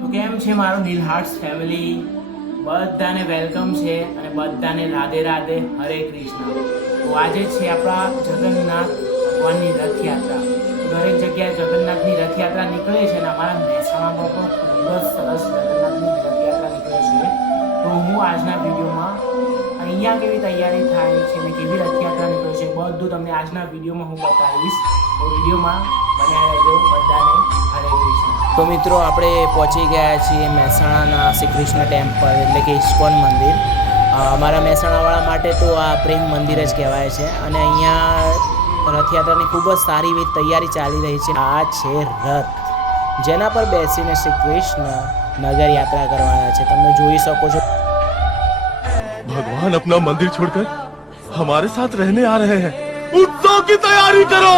તો કેમ છે મારું દિલ હાર્ટ્સ ફેમિલી? બધાને વેલકમ છે અને બધાને રાધે રાધે, હરે કૃષ્ણ. તો આજે છે આપણા જગન્નાથ ભગવાનની રથયાત્રા. દરેક જગ્યાએ જગન્નાથની રથયાત્રા નીકળે છે અને અમારા મહેસાણામાં પણ ખૂબ જ સરસ જગન્નાથની રથયાત્રા નીકળે છે. તો હું આજના વિડીયોમાં અહીંયા કેવી તૈયારી થાય છે અને કેવી રથયાત્રા નીકળે છે બધું તમને આજના વિડીયોમાં હું બતાવીશ. તો વિડીયોમાં બન્યા રહેજો. બધાને હરે કૃષ્ણ. તો મિત્રો, આપણે પહોંચી ગયા છીએ મહેસાણાના શ્રી કૃષ્ણ ટેમ્પલ એટલે કે ઇસ્કોન મંદિર. અમારા મહેસાણાવાળા માટે તો આ પ્રેમ મંદિર જ કહેવાય છે અને અહીંયા રથયાત્રાની ખૂબ જ સારી એવી તૈયારી ચાલી રહી છે. આ છે રથ, જેના પર બેસીને શ્રી કૃષ્ણ નગર યાત્રા કરવાના છે. તમે જોઈ શકો છો. भगवान अपना मंदिर छोड़कर हमारे साथ रहने आ रहे हैं। उत्सव की तैयारी करो।